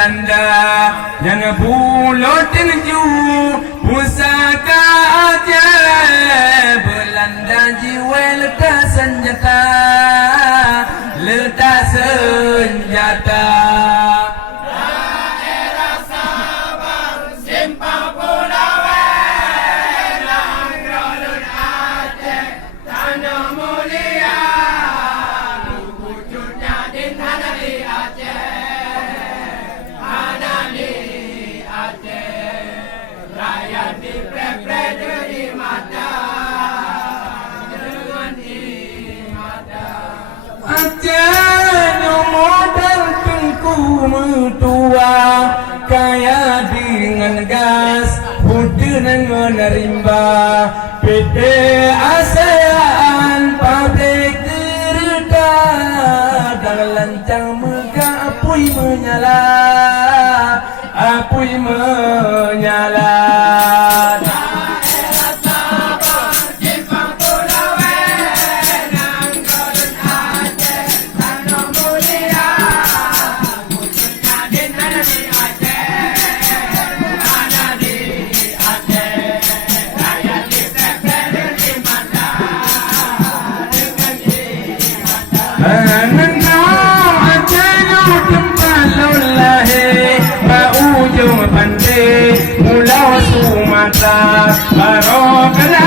Belanda yang bulat tinju pusaka ajaib Belanda jiwa letak senjata Daerah Sabang Simpang Pulau Langrodun Aceh Tanah Mulia wujudnya di tanah di Aceh rakyat di pre-pre di mata dengan di mata Aceh modal tengku mertua kaya dengan gas putih dan menerimba PT ASEAN pabrik kereta dan lancang megah apui menyala Daerah Sabang Simpang Pulau Langrodun Aceh Tanah Mulia wujudnya di tanah di Aceh rakyat di pre-pre di mata dengan di mata Menang Aceh tempat lolahe ujung pandai Pulau Sumatera Barokah